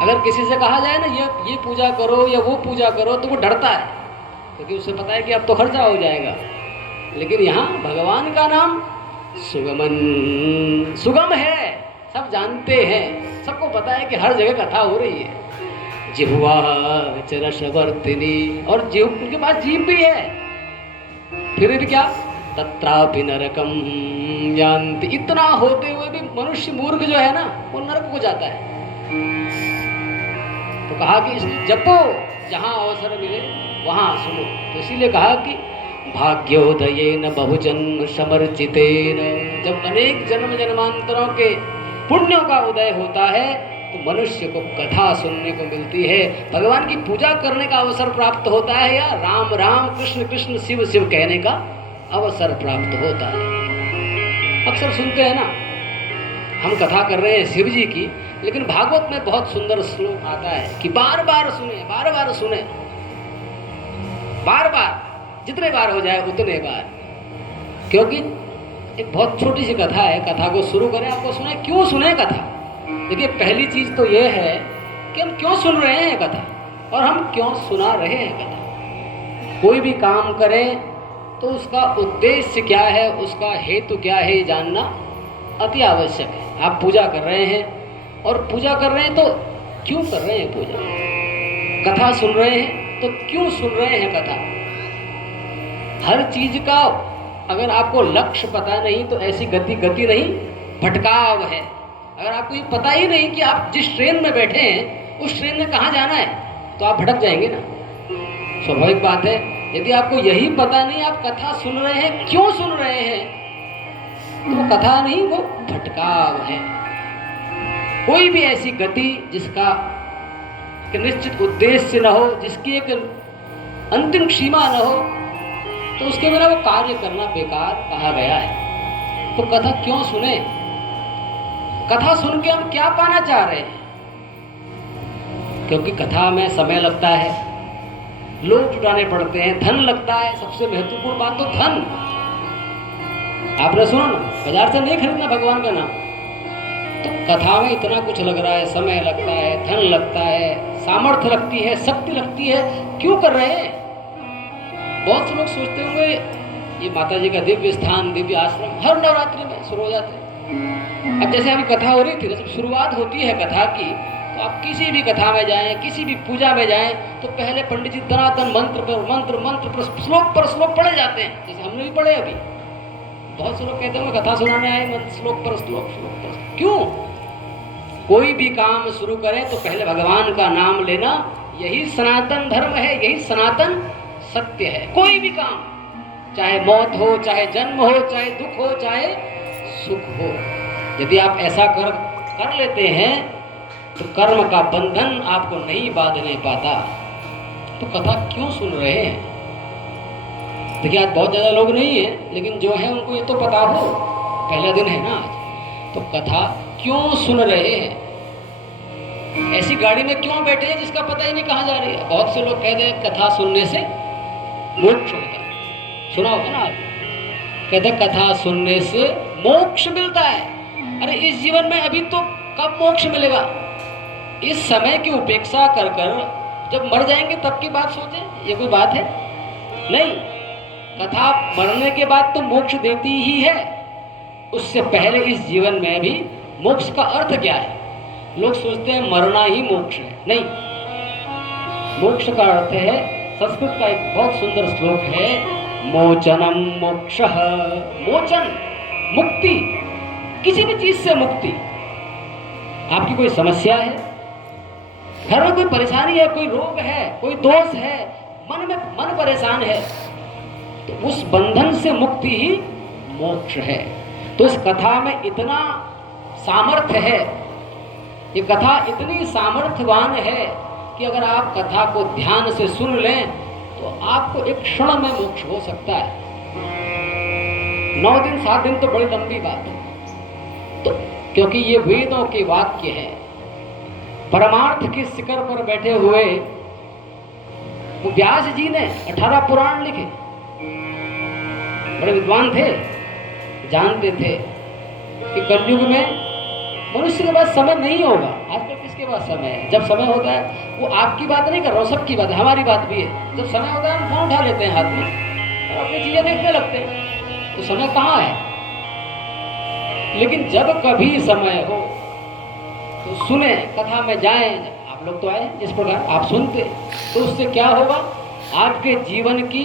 अगर किसी से कहा जाए ना ये पूजा करो या वो पूजा करो तो वो डरता है, क्योंकि उसे पता है कि अब तो खर्चा हो जाएगा। लेकिन यहाँ भगवान का नाम सुगम है, सब जानते हैं, सबको पता है कि हर जगह कथा हो रही है। जिह्वा चरसवर्तिनी, और जीव, उनके पास जीभ भी है, फिर भी क्या, तत्रापि नरकम यान्ति, इतना होते हुए भी मनुष्य मूर्ख जो है ना वो नरक को जाता है। तो कहा कि जपो, जहां अवसर मिले वहां सुनो। तो इसीलिए कहा कि भाग्योदयेन बहुजन्म समर्चितेन, जब अनेक जन्म जन्मांतरों के पुण्यों का उदय होता है तो मनुष्य को कथा सुनने को मिलती है, भगवान की पूजा करने का अवसर प्राप्त होता है, या राम राम कृष्ण कृष्ण शिव शिव कहने का अवसर प्राप्त होता है। अक्सर सुनते हैं ना, हम कथा कर रहे हैं शिव जी की, लेकिन भागवत में बहुत सुंदर श्लोक आता है कि बार बार सुने, बार बार सुने, बार बार, जितने बार हो जाए उतने बार। क्योंकि एक बहुत छोटी सी कथा है, कथा को शुरू करें, आपको सुने, क्यों सुने कथा। देखिए पहली चीज तो यह है कि हम क्यों सुन रहे हैं कथा, और हम क्यों सुना रहे हैं कथा। कोई भी काम करें तो उसका उद्देश्य क्या है, उसका हेतु क्या है, ये जानना अति आवश्यक है। आप पूजा कर रहे हैं, और पूजा कर रहे हैं तो क्यों कर रहे हैं पूजा, कथा सुन रहे हैं तो क्यों सुन रहे हैं कथा। हर चीज का अगर आपको लक्ष्य पता नहीं तो ऐसी गति नहीं, भटकाव है। अगर आपको ये पता ही नहीं कि आप जिस ट्रेन में बैठे हैं उस ट्रेन में कहाँ जाना है तो आप भटक जाएंगे ना, स्वाभाविक बात है। यदि आपको यही पता नहीं, आप कथा सुन रहे हैं, क्यों सुन रहे हैं, तो वो कथा नहीं, वो भटकाव है। कोई भी ऐसी गति जिसका एक निश्चित उद्देश्य न हो, जिसकी एक अंतिम सीमा न हो, तो उसके बिना वो कार्य करना बेकार कहा गया है। तो कथा क्यों सुने, कथा सुन के हम क्या पाना चाह रहे हैं। क्योंकि कथा में समय लगता है, लोग जुटाने पड़ते हैं, धन लगता है। सबसे महत्वपूर्ण बात तो धन। आपने सुना ना, बाजार से नहीं खरीदना भगवान का नाम। तो कथा में इतना कुछ लग रहा है, समय लगता है, धन लगता है, सामर्थ्य लगती है, शक्ति लगती है, क्यों कर रहे हैं। बहुत से लोग सोचते होंगे ये माता जी का दिव्य स्थान, दिव्य आश्रम हर नवरात्रि में शुरू हो जाते हैं। अब जैसे अभी कथा हो रही थी, जब शुरुआत होती है कथा की, तो आप किसी भी कथा में जाएं, किसी भी पूजा में जाएं, तो पहले पंडित जी दनादन मंत्र पर श्लोक पर श्लोक पढ़े जाते हैं, जैसे हमने भी पढ़े अभी। बहुत से लोग कहते हैं कथा सुनाने आए, श्लोक पर श्लोक, श्लोक पर। क्यों? कोई भी काम शुरू करें तो पहले भगवान का नाम लेना, यही सनातन धर्म है, यही सनातन सत्य है। कोई भी काम, चाहे मौत हो, चाहे जन्म हो, चाहे दुख हो, चाहे सुख हो, यदि आप ऐसा कर लेते हैं तो कर्म का बंधन आपको नहीं बांधने पाता। तो कथा क्यों सुन रहे हैं। देखिए आज बहुत ज़्यादा लोग नहीं हैं, लेकिन जो है उनको ये तो पता हो, पहला दिन है ना आज, तो कथा क्यों सुन रहे हैं। ऐसी गाड़ी में क्यों बैठे हैं जिसका पता ही नहीं कहाँ जा रही है। बहुत से लोग कहते हैं कथा सुनने से मोक्ष होता है, सुना होगा ना आप, कहते हैं कथा सुनने से मोक्ष मिलता है। अरे इस जीवन में अभी तो कब मोक्ष मिलेगा। इस समय की उपेक्षा कर जब मर जाएंगे तब की बात सोचें, ये कोई बात है नहीं। कथा मरने के बाद तो मोक्ष देती ही है, उससे पहले इस जीवन में भी मोक्ष का अर्थ क्या है। लोग सोचते हैं मरना ही मोक्ष है, नहीं। मोक्ष का अर्थ है, संस्कृत का एक बहुत सुंदर श्लोक है, मोचनम मोक्षः। मोचन, मुक्ति, किसी भी चीज से मुक्ति। आपकी कोई समस्या है, घर में कोई परेशानी है, कोई रोग है, कोई दोष है, मन परेशान है, तो उस बंधन से मुक्ति ही मोक्ष है। तो इस कथा में इतना सामर्थ्य है, ये कथा इतनी सामर्थ्यवान है कि अगर आप कथा को ध्यान से सुन लें तो आपको एक क्षण में मोक्ष हो सकता है। 9 दिन 7 दिन तो बड़ी लंबी बात है, तो क्योंकि ये वेदों के वाक्य है, परमार्थ के शिखर पर बैठे हुए वो व्यास जी ने 18 पुराण लिखे। बड़े विद्वान थे, जानते थे कि कलयुग में मनुष्य के पास समय नहीं होगा। आजकल किसके पास समय है? जब समय होता है, वो आपकी बात नहीं कर रहा हूँ, सबकी बात है, हमारी बात भी है। जब समय होता है हम फोन उठा लेते हैं हाथ में और अपनी चीजें देखने लगते हैं, तो समय कहाँ है? लेकिन जब कभी समय हो तो सुने, कथा में जाएं। आप लोग तो आए, जिस प्रकार आप सुनते, तो उससे क्या होगा? आपके जीवन की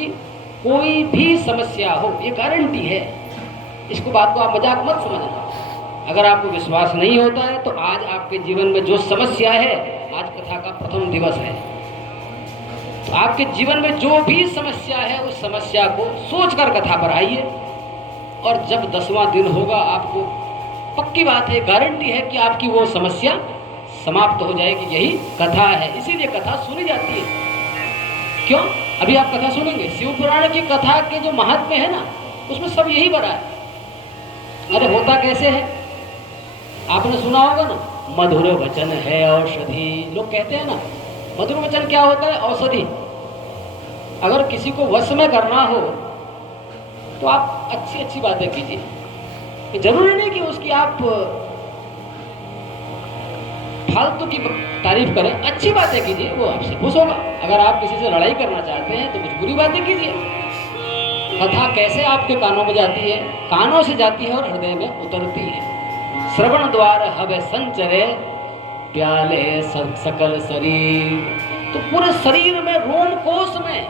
कोई भी समस्या हो, ये गारंटी है। इसको बात को आप मजाक मत समझना। अगर आपको विश्वास नहीं होता है तो आज आपके जीवन में जो समस्या है, आज कथा का प्रथम दिवस है, तो आपके जीवन में जो भी समस्या है उस समस्या को सोचकर कथा पर आइए। और जब 10वां दिन होगा, आपको पक्की बात है, गारंटी है कि आपकी वो समस्या समाप्त हो जाएगी। यही कथा है, इसीलिए कथा सुनी जाती है। क्यों? अभी आप कथा सुनेंगे, शिव पुराण की कथा के जो महात्म्य है ना, उसमें सब यही भरा है। अरे होता कैसे है? आपने सुना होगा ना, मधुर वचन है औषधि। लोग कहते हैं ना, मधुर वचन क्या होता है? औषधि। अगर किसी को वश में करना हो तो आप अच्छी अच्छी बातें कीजिए। जरूरी नहीं कि उसकी आप फालतू की तारीफ करें, अच्छी बातें कीजिए, वो आपसे खुश होगा। अगर आप किसी से लड़ाई करना चाहते हैं तो कुछ बुरी बातें कीजिए। कथा कैसे आपके कानों में जाती है? कानों से जाती है और हृदय में उतरती है। श्रवण द्वार हवे संचरे, प्याले सकल शरीर। तो पूरे शरीर में, रोम कोश में,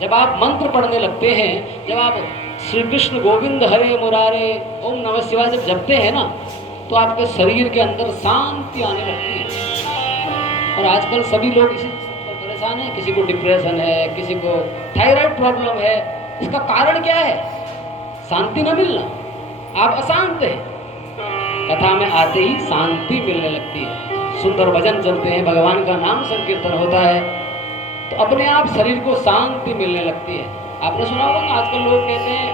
जब आप मंत्र पढ़ने लगते हैं, जब आप श्री कृष्ण गोविंद हरे मुरारे ओम नमः शिवाय जब जपते हैं ना, तो आपके शरीर के अंदर शांति आने लगती है। और आजकल सभी लोग इसी पर परेशान हैं। किसी को डिप्रेशन है, किसी को थायराइड प्रॉब्लम है। इसका कारण क्या है? शांति न मिलना। आप अशांत हैं। कथा में आते ही शांति मिलने लगती है। सुंदर भजन चलते हैं, भगवान का नाम संकीर्तन होता है, तो अपने आप शरीर को शांति मिलने लगती है। आपने सुना होगा ना, आजकल लोग कहते हैं,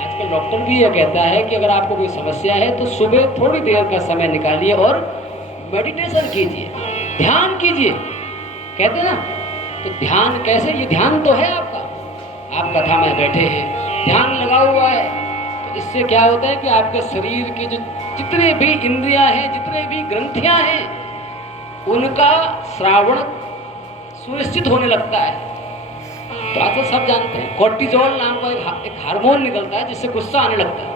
आजकल डॉक्टर भी यह कहता है कि अगर आपको कोई समस्या है तो सुबह थोड़ी देर का समय निकालिए और मेडिटेशन कीजिए, ध्यान कीजिए। कहते हैं ना, तो ध्यान कैसे? ये ध्यान तो है आपका। आप कथा में बैठे हैं, ध्यान लगा हुआ है, तो इससे क्या होता है कि आपके शरीर की जो जितने भी इंद्रियां हैं, जितने भी ग्रंथियां हैं, उनका श्रावण सुनिश्चित होने लगता है। तो आजकल सब जानते हैं, कोर्टिजोल नाम का एक हार्मोन निकलता है जिससे गुस्सा आने लगता है।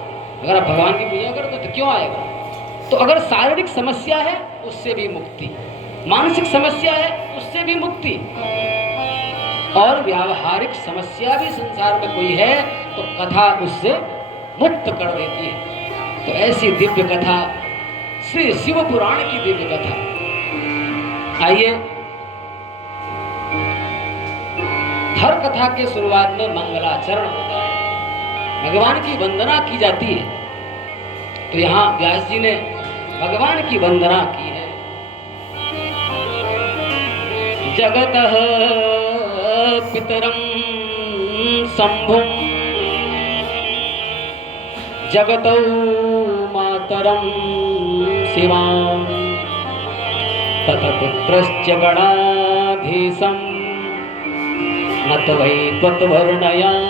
अगर आप भगवान की पूजा करते तो क्यों आएगा? तो अगर शारीरिक समस्या है उससे भी मुक्ति, मानसिक समस्या है उससे भी मुक्ति, और व्यावहारिक समस्या भी संसार में कोई है तो कथा उससे मुक्त कर देती है। तो ऐसी दिव्य कथा, श्री शिव पुराण की दिव्य कथा। आइए, हर कथा के शुरुआत में मंगलाचरण होता है, भगवान की वंदना की जाती है। तो यहाँ व्यास जी ने भगवान की वंदना की है। जगतः पितरं शंभुं जगतौ मातरं शिवां ततपुत्रश्च गणाधीशं न त्वयि त्वत्वर्णयाम्यहम्।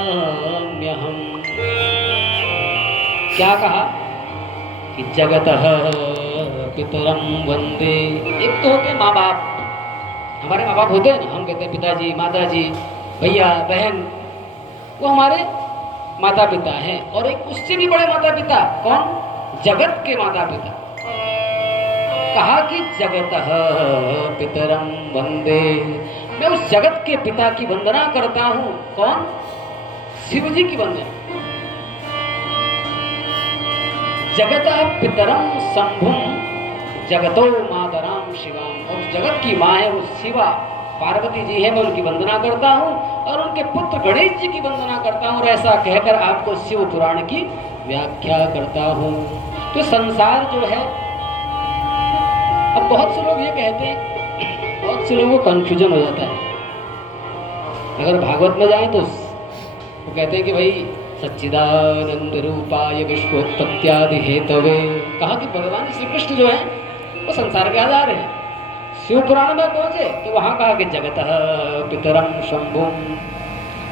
क्या कहा कि जगतः पितरं वंदे। एक तो होते माँ बाप, हमारे माँ बाप होते हैं ना, हम कहते हैं पिताजी, माताजी, भैया, बहन, वो हमारे माता पिता हैं। और एक उससे भी बड़े माता पिता कौन? जगत के माता पिता। कहा कि जगतः पितरं वंदे, मैं उस जगत के पिता की वंदना करता हूं। कौन? शिव जी की वंदना। जगतः पितरं शंभुं जगतो मातरं शिवाम। और जगत की माँ है वो शिवा, पार्वती जी है, मैं उनकी वंदना करता हूँ और उनके पुत्र गणेश जी की वंदना करता हूँ। और ऐसा कहकर आपको शिव पुराण की व्याख्या करता हूँ। तो संसार जो है, अब बहुत से लोग ये कहते हैं, बहुत से लोगों को कंफ्यूजन हो जाता है। अगर भागवत में जाए तो वो कहते हैं कि भाई सच्चिदानंद रूपाय विश्वोत्पत्त्यादि हेतवे। कहा कि भगवान श्री कृष्ण जो है वो संसार के आधार है। शिव पुराण में पहुंचे तो वहां कहा कि जगतः पितरं शंभुं।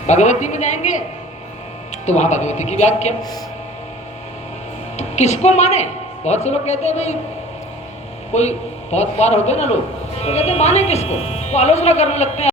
भगवती में जाएंगे तो वहां भगवती की व्याख्या। तो किसको माने? बहुत से लोग कहते हैं भाई कोई बहुत बार होते हैं ना लोग, तो कहते हैं माने किसको, वो आलोचना करने लगते हैं।